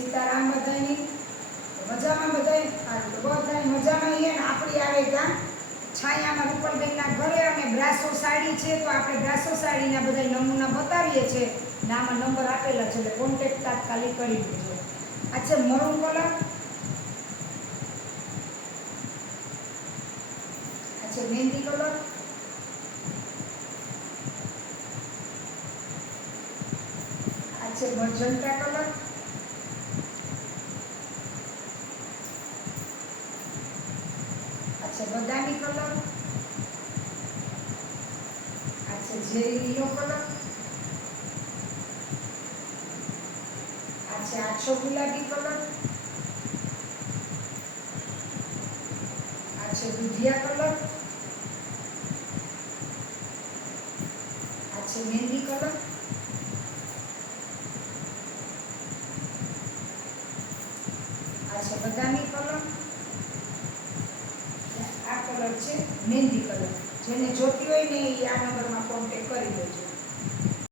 સીતારામ બધાની મજામાં બધાય? બધાય મજામાં છીએ ને આપણી આવે ત્યાં. છાયામાં રૂપલબેનના ઘરે અને બ્રાસો સાડી છે, તો આપણે બ્રાસો સાડીના બધા નમૂના બતાવીએ છીએ. ને આમાં નંબર આપેલા છે, એટલે કોન્ટેક્ટ તાત્કાલિક કરી દેજો આ છે મરૂન કલર. આ મહેંદી કલર. આ છે મજંટા કલર. છે બદામી કલર? આ છે ઝેરી લીલો કલર. આ છે આછો ગુલાબી કલર. આ છે દુધિયા કલર. આ છે મહેંદી કલર. આ છે બદામી કલર. કલર છે મહેંદી કલર. જેને જોતી હોય ને એ આ નંબરમાં દેજો